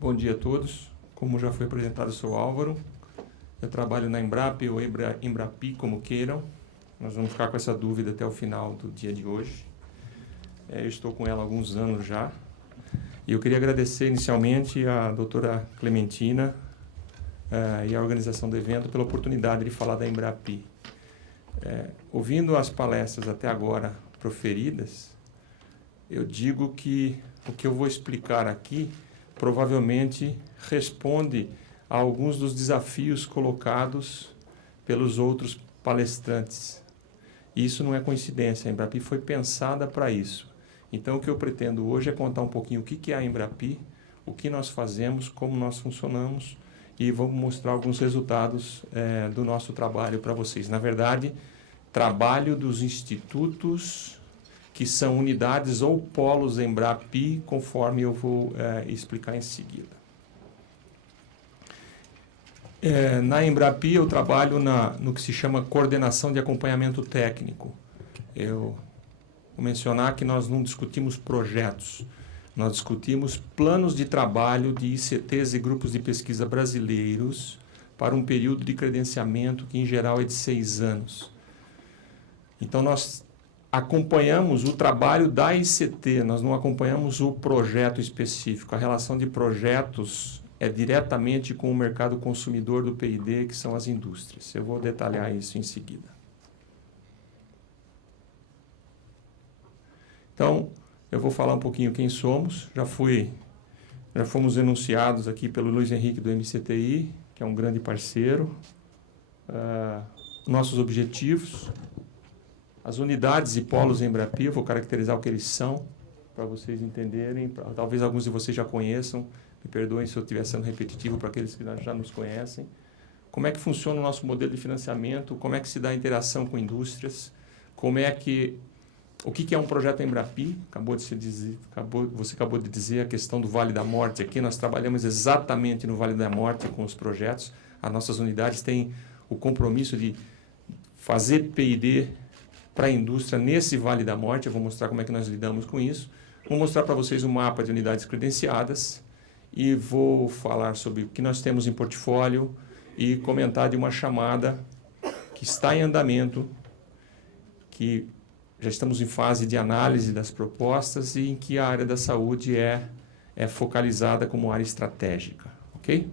Bom dia a todos. Como já foi apresentado, eu sou Álvaro. Eu trabalho na Embrap ou Embrapi, como queiram. Nós vamos ficar com essa dúvida até o final do dia de hoje. Eu estou com ela há alguns anos já. E eu queria agradecer inicialmente à doutora Clementina e à organização do evento pela oportunidade de falar da Embrapi. Ouvindo as palestras até agora proferidas, eu digo que o que eu vou explicar aqui provavelmente responde a alguns dos desafios colocados pelos outros palestrantes. E isso não é coincidência, a Embrapi foi pensada para isso. Então, o que eu pretendo hoje é contar um pouquinho o que é a Embrapi, o que nós fazemos, como nós funcionamos, e vamos mostrar alguns resultados do nosso trabalho para vocês. Na verdade, trabalho dos institutos que são unidades ou polos Embrapi, conforme eu vou explicar em seguida. Na Embrapi, eu trabalho no que se chama coordenação de acompanhamento técnico. Eu vou mencionar que nós não discutimos projetos, nós discutimos planos de trabalho de ICTs e grupos de pesquisa brasileiros para um período de credenciamento que, em geral, é de 6 anos. Então, nós acompanhamos o trabalho da ICT, nós não acompanhamos o projeto específico. A relação de projetos é diretamente com o mercado consumidor do P&D, que são as indústrias. Eu vou detalhar isso em seguida. Então, eu vou falar um pouquinho quem somos. Já fomos enunciados aqui pelo Luiz Henrique do MCTI, que é um grande parceiro. Nossos objetivos. As unidades e polos Embrapi, eu vou caracterizar o que eles são, para vocês entenderem. Talvez alguns de vocês já conheçam, me perdoem se eu estiver sendo repetitivo para aqueles que já nos conhecem. Como é que funciona o nosso modelo de financiamento, como é que se dá a interação com indústrias, o que é um projeto Embrapi, você acabou de dizer a questão do Vale da Morte. Aqui nós trabalhamos exatamente no Vale da Morte com os projetos. As nossas unidades têm o compromisso de fazer P&D para a indústria nesse Vale da Morte. Eu vou mostrar como é que nós lidamos com isso. Vou mostrar para vocês um mapa de unidades credenciadas e vou falar sobre o que nós temos em portfólio e comentar de uma chamada que está em andamento, que já estamos em fase de análise das propostas e em que a área da saúde é focalizada como área estratégica, ok?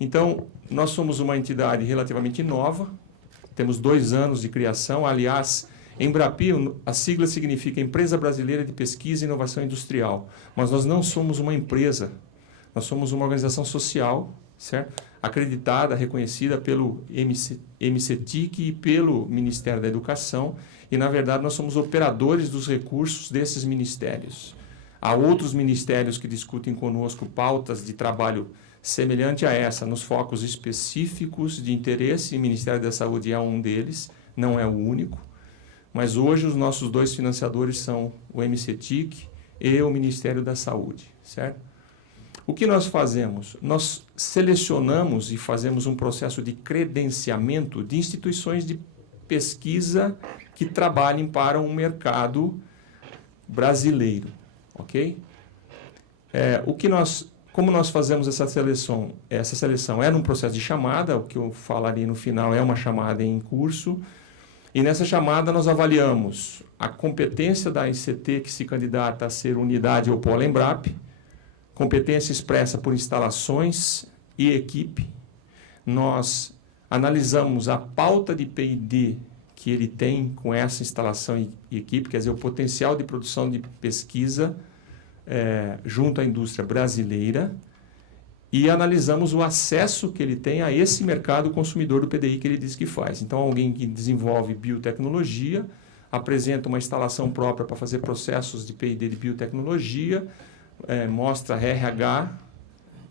Então, nós somos uma entidade relativamente nova, temos 2 anos de criação. Aliás, Embrapi, a sigla significa Empresa Brasileira de Pesquisa e Inovação Industrial. Mas nós não somos uma empresa, nós somos uma organização social, certo? Acreditada, reconhecida pelo MCTIC e pelo Ministério da Educação. E, na verdade, nós somos operadores dos recursos desses ministérios. Há outros ministérios que discutem conosco pautas de trabalho semelhante a essa, nos focos específicos de interesse, e o Ministério da Saúde é um deles, não é o único, mas hoje os nossos 2 financiadores são o MCTIC e o Ministério da Saúde, certo? O que nós fazemos? Nós selecionamos e fazemos um processo de credenciamento de instituições de pesquisa que trabalhem para um mercado brasileiro, ok? Como nós fazemos essa seleção? Essa seleção é num processo de chamada, o que eu falaria no final é uma chamada em curso, e nessa chamada nós avaliamos a competência da ICT que se candidata a ser unidade ou polo Embrapi, competência expressa por instalações e equipe. Nós analisamos a pauta de P&D que ele tem com essa instalação e equipe, quer dizer, o potencial de produção de pesquisa junto à indústria brasileira, e analisamos o acesso que ele tem a esse mercado consumidor do PDI que ele diz que faz. Então, alguém que desenvolve biotecnologia, apresenta uma instalação própria para fazer processos de P&D de biotecnologia, mostra RH,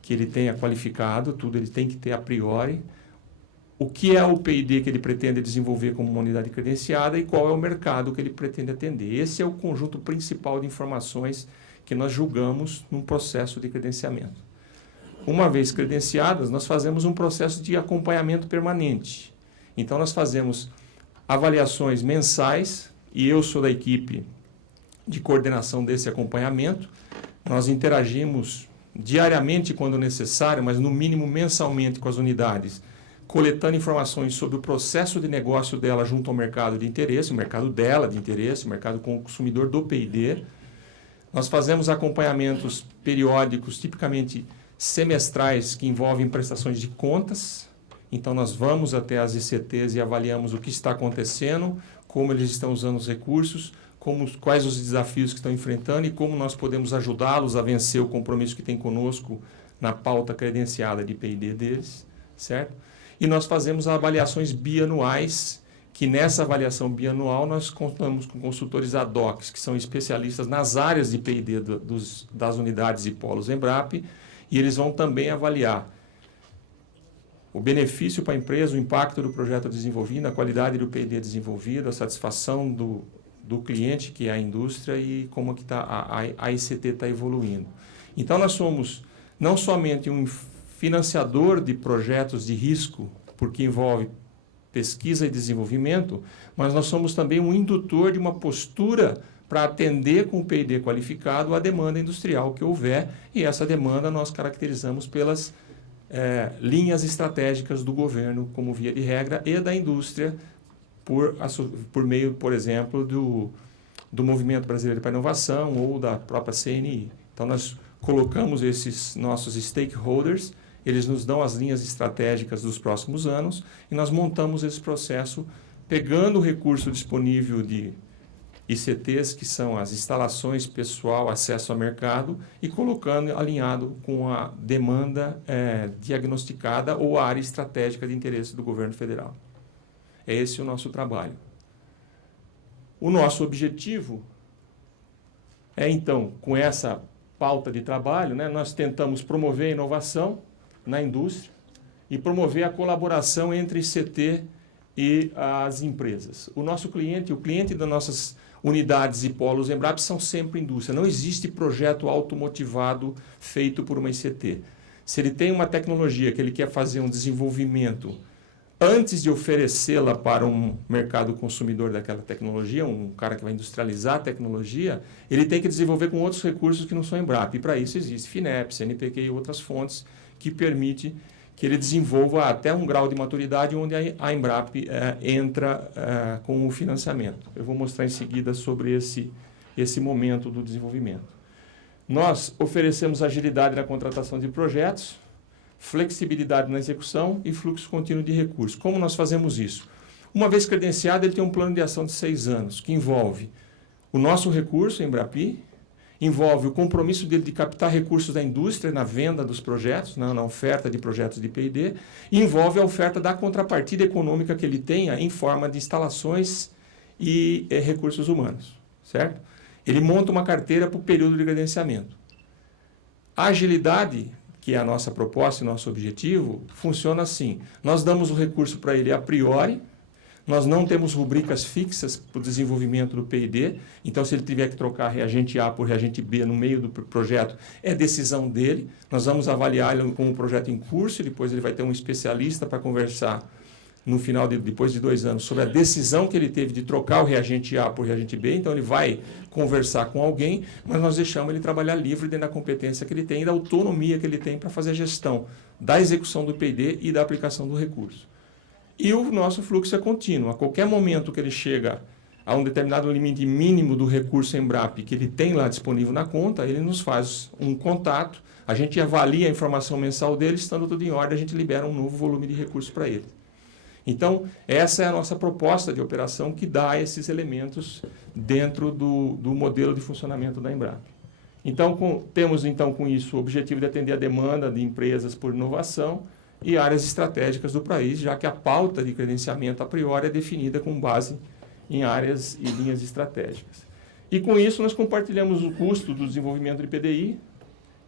que ele tenha qualificado, tudo ele tem que ter a priori, o que é o P&D que ele pretende desenvolver como uma unidade credenciada e qual é o mercado que ele pretende atender. Esse é o conjunto principal de informações que nós julgamos num processo de credenciamento. Uma vez credenciadas, nós fazemos um processo de acompanhamento permanente. Então, nós fazemos avaliações mensais, e eu sou da equipe de coordenação desse acompanhamento. nós interagimos diariamente quando necessário, mas no mínimo mensalmente com as unidades, coletando informações sobre o processo de negócio dela junto ao mercado de interesse, o mercado dela de interesse, o mercado consumidor do P&D. Nós fazemos acompanhamentos periódicos, tipicamente semestrais, que envolvem prestações de contas. Então, nós vamos até as ICTs e avaliamos o que está acontecendo, como eles estão usando os recursos, quais os desafios que estão enfrentando e como nós podemos ajudá-los a vencer o compromisso que tem conosco na pauta credenciada de P&D deles, certo? E nós fazemos avaliações bianuais, que nessa avaliação bianual nós contamos com consultores ad hoc, que são especialistas nas áreas de P&D das unidades e polos Embrapa, e eles vão também avaliar o benefício para a empresa, o impacto do projeto desenvolvido, a qualidade do P&D desenvolvido, a satisfação do cliente, que é a indústria, e como que a ICT está evoluindo. Então, nós somos não somente um financiador de projetos de risco, porque envolve pesquisa e desenvolvimento, mas nós somos também um indutor de uma postura para atender com o P&D qualificado a demanda industrial que houver, e essa demanda nós caracterizamos pelas linhas estratégicas do governo, como via de regra, e da indústria, por meio, por exemplo, do Movimento Brasileiro para a Inovação ou da própria CNI. Então, nós colocamos esses nossos stakeholders, eles nos dão as linhas estratégicas dos próximos anos e nós montamos esse processo pegando o recurso disponível de ICTs, que são as instalações, pessoal, acesso ao mercado, e colocando alinhado com a demanda diagnosticada ou a área estratégica de interesse do governo federal. É esse o nosso trabalho. O nosso objetivo é, então, com essa pauta de trabalho, nós tentamos promover a inovação na indústria e promover a colaboração entre ICT e as empresas. O nosso cliente, o cliente das nossas unidades e polos Embrapa são sempre indústria. Não existe projeto automotivado feito por uma ICT. Se ele tem uma tecnologia que ele quer fazer um desenvolvimento antes de oferecê-la para um mercado consumidor daquela tecnologia, um cara que vai industrializar a tecnologia, ele tem que desenvolver com outros recursos que não são Embrapa. E para isso existe FINEP, CNPq e outras fontes que permitem que ele desenvolva até um grau de maturidade onde a Embrapa entra com o financiamento. Eu vou mostrar em seguida sobre esse momento do desenvolvimento. Nós oferecemos agilidade na contratação de projetos, flexibilidade na execução e fluxo contínuo de recursos. Como nós fazemos isso? Uma vez credenciado, ele tem um plano de ação de 6 anos, que envolve o nosso recurso, Embrapi, envolve o compromisso dele de captar recursos da indústria na venda dos projetos, na oferta de projetos de P&D, e envolve a oferta da contrapartida econômica que ele tenha em forma de instalações e recursos humanos, certo? Ele monta uma carteira para o período de credenciamento. A agilidade, que é a nossa proposta e nosso objetivo, funciona assim. Nós damos o recurso para ele a priori, nós não temos rubricas fixas para o desenvolvimento do P&D, então se ele tiver que trocar reagente A por reagente B no meio do projeto, é decisão dele. Nós vamos avaliar ele com o projeto em curso, e depois ele vai ter um especialista para conversar no final, depois de 2 anos, sobre a decisão que ele teve de trocar o reagente A por reagente B. Então ele vai conversar com alguém, mas nós deixamos ele trabalhar livre dentro da competência que ele tem e da autonomia que ele tem para fazer a gestão da execução do P&D e da aplicação do recurso. E o nosso fluxo é contínuo. A qualquer momento que ele chega a um determinado limite mínimo do recurso Embrapa que ele tem lá disponível na conta, ele nos faz um contato, a gente avalia a informação mensal dele, estando tudo em ordem, a gente libera um novo volume de recursos para ele. Então, essa é a nossa proposta de operação que dá esses elementos dentro do modelo de funcionamento da Embrapa. Então, temos então com isso o objetivo de atender a demanda de empresas por inovação e áreas estratégicas do país, já que a pauta de credenciamento a priori é definida com base em áreas e linhas estratégicas. E com isso nós compartilhamos o custo do desenvolvimento de PDI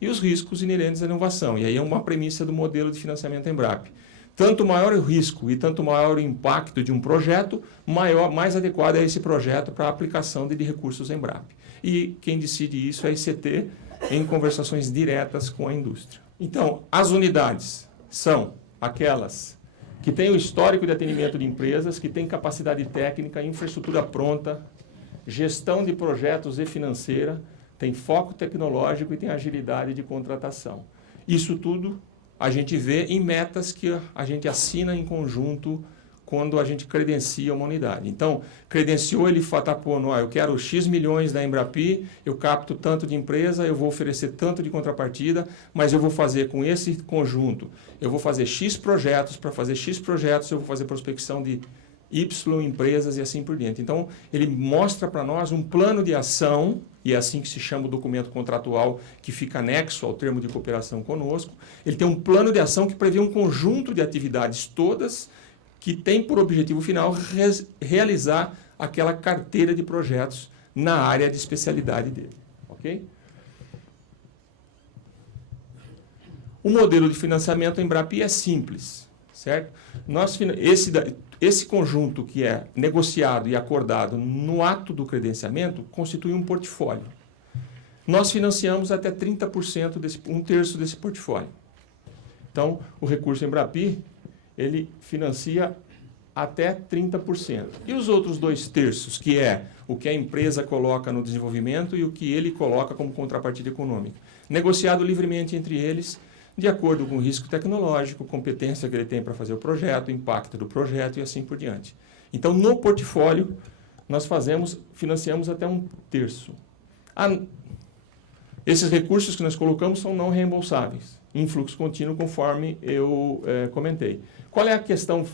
e os riscos inerentes à inovação. E aí é uma premissa do modelo de financiamento Embrapa. Tanto maior o risco e tanto maior o impacto de um projeto, mais adequado é esse projeto para a aplicação de recursos Embrapa. E quem decide isso é a ICT, em conversações diretas com a indústria. Então, as unidades são aquelas que têm o histórico de atendimento de empresas, que têm capacidade técnica, infraestrutura pronta, gestão de projetos e financeira, tem foco tecnológico e tem agilidade de contratação. Isso tudo a gente vê em metas que a gente assina em conjunto quando a gente credencia uma unidade. Então, credenciou, ele está pondo, eu quero X milhões da Embrapi, eu capto tanto de empresa, eu vou oferecer tanto de contrapartida, mas eu vou fazer com esse conjunto, eu vou fazer X projetos, para fazer X projetos eu vou fazer prospecção de Y empresas e assim por diante. Então, ele mostra para nós um plano de ação, e é assim que se chama o documento contratual que fica anexo ao termo de cooperação conosco. Ele tem um plano de ação que prevê um conjunto de atividades todas que tem por objetivo final realizar aquela carteira de projetos na área de especialidade dele. Ok? O modelo de financiamento Embrapi é simples, certo? Esse conjunto que é negociado e acordado no ato do credenciamento constitui um portfólio. Nós financiamos até 30%, um terço desse portfólio. Então, o recurso Embrapi, ele financia até 30%. E os outros 2/3, que é o que a empresa coloca no desenvolvimento e o que ele coloca como contrapartida econômica, negociado livremente entre eles, de acordo com o risco tecnológico, competência que ele tem para fazer o projeto, impacto do projeto e assim por diante. Então, no portfólio, nós financiamos até 1/3. Esses recursos que nós colocamos são não reembolsáveis, em fluxo contínuo, conforme eu comentei. Qual é a questão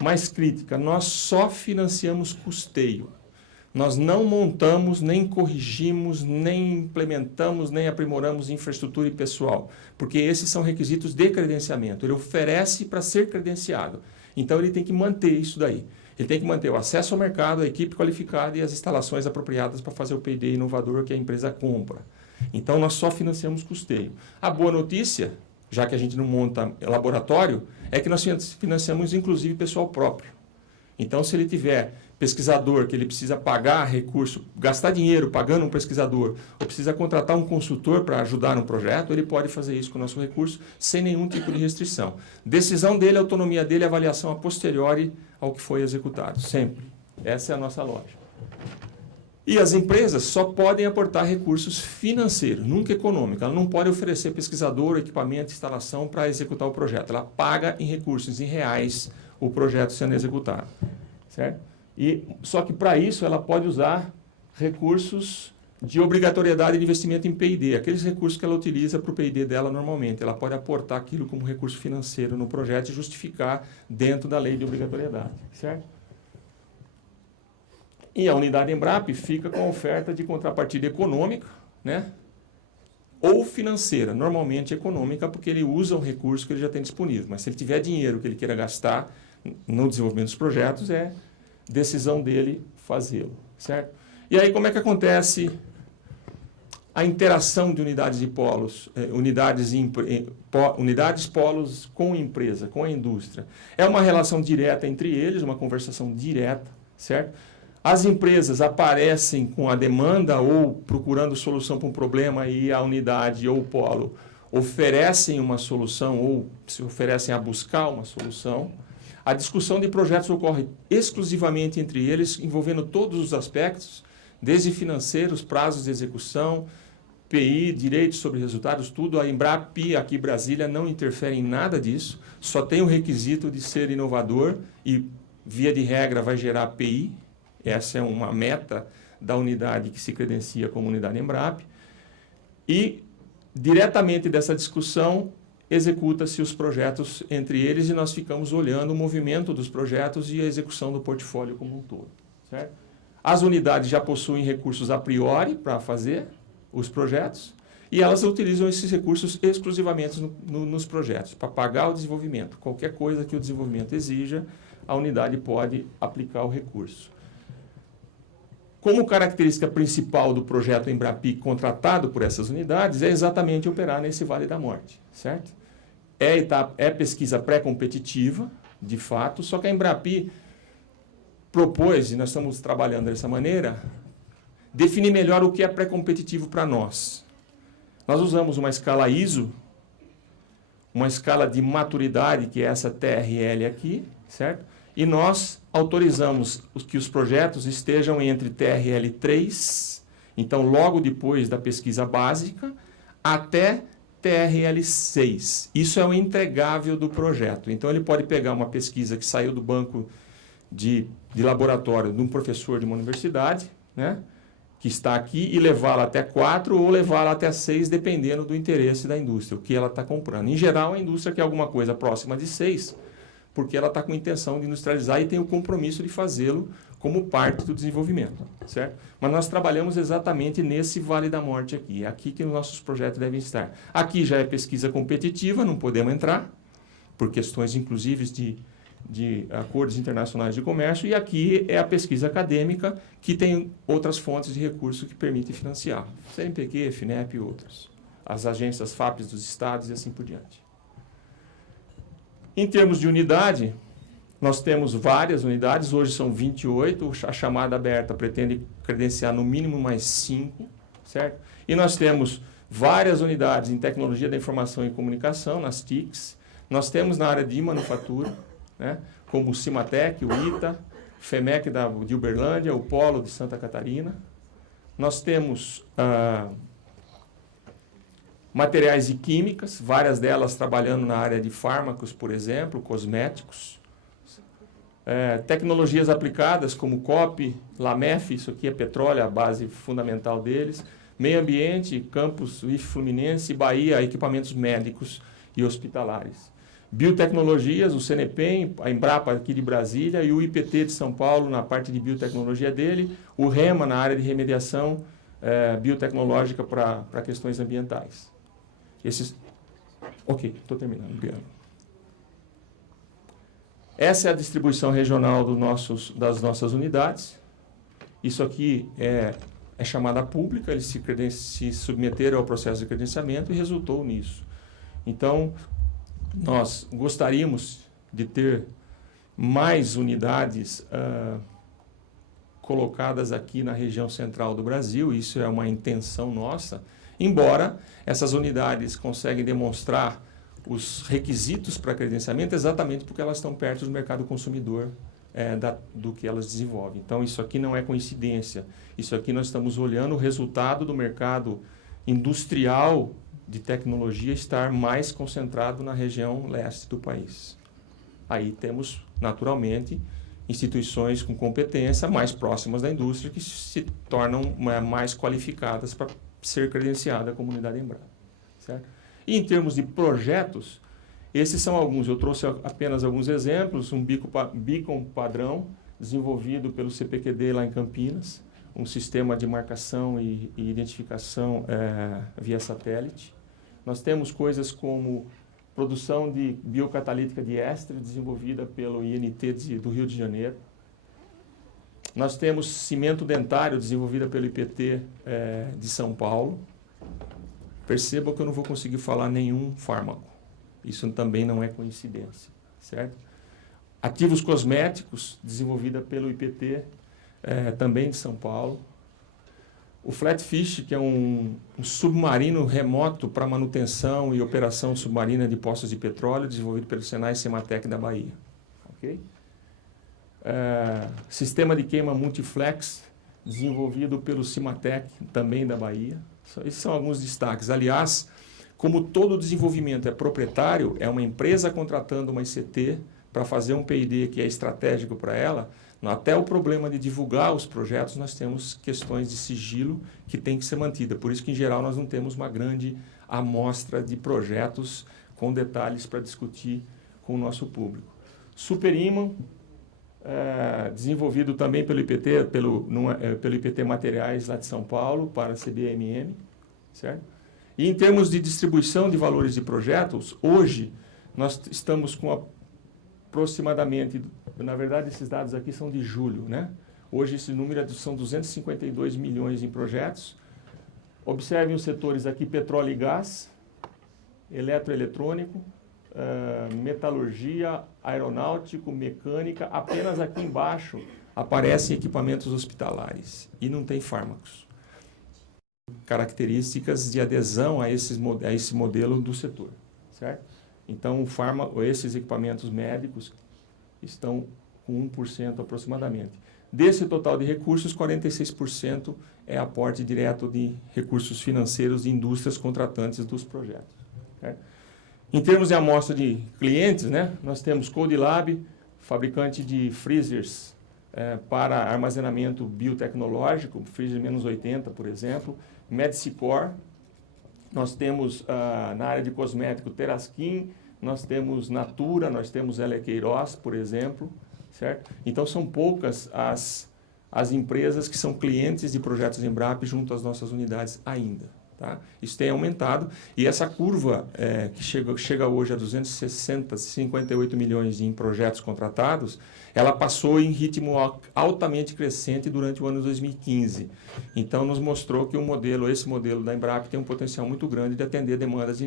mais crítica? Nós só financiamos custeio. Nós não montamos, nem corrigimos, nem implementamos, nem aprimoramos infraestrutura e pessoal, porque esses são requisitos de credenciamento. Ele oferece para ser credenciado. Então, ele tem que manter isso daí. Ele tem que manter o acesso ao mercado, a equipe qualificada e as instalações apropriadas para fazer o P&D inovador que a empresa compra. Então, nós só financiamos custeio. A boa notícia, já que a gente não monta laboratório, é que nós financiamos, inclusive, pessoal próprio. Então, se ele tiver pesquisador que ele precisa pagar recurso, gastar dinheiro pagando um pesquisador, ou precisa contratar um consultor para ajudar no projeto, ele pode fazer isso com o nosso recurso sem nenhum tipo de restrição. Decisão dele, autonomia dele, avaliação a posteriori ao que foi executado, sempre. Essa é a nossa lógica. E as empresas só podem aportar recursos financeiros, nunca econômicos. Ela não pode oferecer pesquisador, equipamento, instalação para executar o projeto. Ela paga em recursos, em reais, o projeto sendo executado. Certo? Só que para isso ela pode usar recursos de obrigatoriedade de investimento em P&D, aqueles recursos que ela utiliza para o P&D dela normalmente. Ela pode aportar aquilo como recurso financeiro no projeto e justificar dentro da lei de obrigatoriedade. Certo? E a unidade Embrapi fica com a oferta de contrapartida econômica, né? Ou financeira, normalmente econômica, porque ele usa um recurso que ele já tem disponível. Mas se ele tiver dinheiro que ele queira gastar no desenvolvimento dos projetos, é decisão dele fazê-lo, certo? E aí, como é que acontece a interação de unidades e polos, unidades, polos com empresa, com a indústria? É uma relação direta entre eles, uma conversação direta, certo? As empresas aparecem com a demanda ou procurando solução para um problema e a unidade ou o polo oferecem uma solução ou se oferecem a buscar uma solução. A discussão de projetos ocorre exclusivamente entre eles, envolvendo todos os aspectos, desde financeiros, prazos de execução, PI, direitos sobre resultados, tudo. A Embrapi, aqui em Brasília, não interfere em nada disso, só tem o requisito de ser inovador e, via de regra, vai gerar PI. Essa é uma meta da unidade que se credencia como unidade Embrapi. E, diretamente dessa discussão, executa-se os projetos entre eles e nós ficamos olhando o movimento dos projetos e a execução do portfólio como um todo. Certo? As unidades já possuem recursos a priori para fazer os projetos e elas utilizam esses recursos exclusivamente nos projetos, para pagar o desenvolvimento. Qualquer coisa que o desenvolvimento exija, a unidade pode aplicar o recurso. Como característica principal do projeto Embrapi contratado por essas unidades é exatamente operar nesse Vale da Morte, certo? É pesquisa pré-competitiva, de fato, só que a Embrapi propôs, e nós estamos trabalhando dessa maneira, definir melhor o que é pré-competitivo para nós. Nós usamos uma escala ISO, uma escala de maturidade, que é essa TRL aqui, certo? E nós autorizamos que os projetos estejam entre TRL 3 Então, logo depois da pesquisa básica, até TRL6. Isso é o entregável do projeto. Então, ele pode pegar uma pesquisa que saiu do banco de laboratório de um professor de uma universidade, né, que está aqui, e levá-la até 4 ou levá-la até 6, dependendo do interesse da indústria, o que ela está comprando. Em geral, a indústria quer alguma coisa próxima de 6, porque ela está com intenção de industrializar e tem o compromisso de fazê-lo como parte do desenvolvimento, certo? Mas nós trabalhamos exatamente nesse Vale da Morte aqui. É aqui que os nossos projetos devem estar. Aqui já é pesquisa competitiva, não podemos entrar, por questões, inclusive, de acordos internacionais de comércio, e aqui é a pesquisa acadêmica, que tem outras fontes de recurso que permitem financiar. CNPq, FINEP e outras. As agências FAPES dos estados e assim por diante. Em termos de unidade, nós temos várias unidades, hoje são 28, a chamada aberta pretende credenciar no mínimo mais 5, certo? E nós temos várias unidades em tecnologia da informação e comunicação, nas TICs, nós temos na área de manufatura, né, como o Cimatec, o ITA, FEMEC de Uberlândia, o Polo de Santa Catarina. Nós temos materiais e químicas, várias delas trabalhando na área de fármacos, por exemplo, cosméticos. Tecnologias aplicadas como COP, LAMEF, isso aqui é petróleo, a base fundamental deles. Meio ambiente, campus UIF Fluminense, Bahia, equipamentos médicos e hospitalares. Biotecnologias, o CNPEM, a Embrapa aqui de Brasília e o IPT de São Paulo na parte de biotecnologia dele, o REMA na área de remediação biotecnológica para questões ambientais. Ok, estou terminando, obrigado. Essa é a distribuição regional das nossas unidades. Isso aqui é chamada pública, eles se submeteram ao processo de credenciamento e resultou nisso. Então, nós gostaríamos de ter mais unidades colocadas aqui na região central do Brasil, isso é uma intenção nossa, embora essas unidades conseguem demonstrar os requisitos para credenciamento exatamente porque elas estão perto do mercado consumidor do que elas desenvolvem. Então, isso aqui não é coincidência, isso aqui nós estamos olhando o resultado do mercado industrial de tecnologia estar mais concentrado na região leste do país. Aí temos, naturalmente, instituições com competência mais próximas da indústria que se tornam mais qualificadas para ser credenciada a comunidade Embrapa, certo? E em termos de projetos, esses são alguns. Eu trouxe apenas alguns exemplos. Um beacon padrão desenvolvido pelo CPQD lá em Campinas, um sistema de marcação e identificação via satélite. Nós temos coisas como produção de biocatalítica de éster, desenvolvida pelo INT do Rio de Janeiro. Nós temos cimento dentário, desenvolvida pelo IPT de São Paulo. Percebam que eu não vou conseguir falar nenhum fármaco. Isso também não é coincidência, certo? Ativos cosméticos, desenvolvida pelo IPT, também de São Paulo. O Flatfish, que é um submarino remoto para manutenção e operação submarina de poços de petróleo, desenvolvido pelo Senai e Cimatec da Bahia. Okay? Sistema de queima multiflex, desenvolvido pelo Cimatec, também da Bahia. Esses são alguns destaques. Aliás, como todo desenvolvimento é proprietário, é uma empresa contratando uma ICT para fazer um P&D que é estratégico para ela, até o problema de divulgar os projetos, nós temos questões de sigilo que tem que ser mantida. Por isso que, em geral, nós não temos uma grande amostra de projetos com detalhes para discutir com o nosso público. Superimam, desenvolvido também pelo IPT, pelo IPT Materiais lá de São Paulo, para a CBMM, certo? E em termos de distribuição de valores de projetos, hoje nós estamos com aproximadamente, na verdade esses dados aqui são de julho, né? Hoje esse número são 252 milhões em projetos. Observem os setores aqui: petróleo e gás, eletroeletrônico, metalurgia, aeronáutico, mecânica. Apenas aqui embaixo aparecem equipamentos hospitalares e não tem fármacos. Características de adesão a esse modelo do setor, certo? Então, esses equipamentos médicos estão com 1% aproximadamente. Desse total de recursos, 46% é aporte direto de recursos financeiros de indústrias contratantes dos projetos. Né? Em termos de amostra de clientes, né, nós temos CodeLab, fabricante de freezers para armazenamento biotecnológico, freezer -80, por exemplo, Medicor, nós temos na área de cosmético Teraskin, nós temos Natura, nós temos L. Queiroz, por exemplo, certo? Então, são poucas as empresas que são clientes de projetos Embrapa junto às nossas unidades ainda. Tá? Isso tem aumentado e essa curva que chega hoje a 258 milhões em projetos contratados, ela passou em ritmo altamente crescente durante o ano 2015. Então, nos mostrou que esse modelo da Embrapa tem um potencial muito grande de atender demandas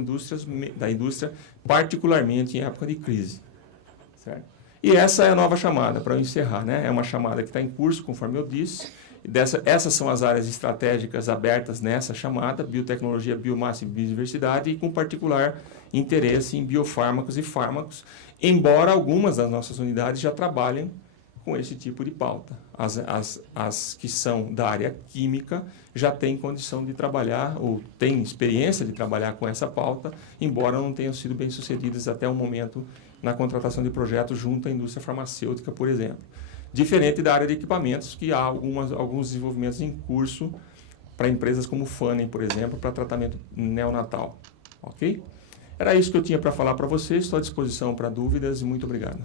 da indústria, particularmente em época de crise. Certo? E essa é a nova chamada, para eu encerrar. Né? É uma chamada que está em curso, conforme eu disse. Essas são as áreas estratégicas abertas nessa chamada, biotecnologia, biomassa e biodiversidade, e com particular interesse em biofármacos e fármacos, embora algumas das nossas unidades já trabalhem com esse tipo de pauta. As que são da área química já têm condição de trabalhar, ou têm experiência de trabalhar com essa pauta, embora não tenham sido bem-sucedidas até o momento na contratação de projetos junto à indústria farmacêutica, por exemplo. Diferente da área de equipamentos, que há alguns desenvolvimentos em curso para empresas como Fanning, por exemplo, para tratamento neonatal. Ok? Era isso que eu tinha para falar para vocês. Estou à disposição para dúvidas e muito obrigado.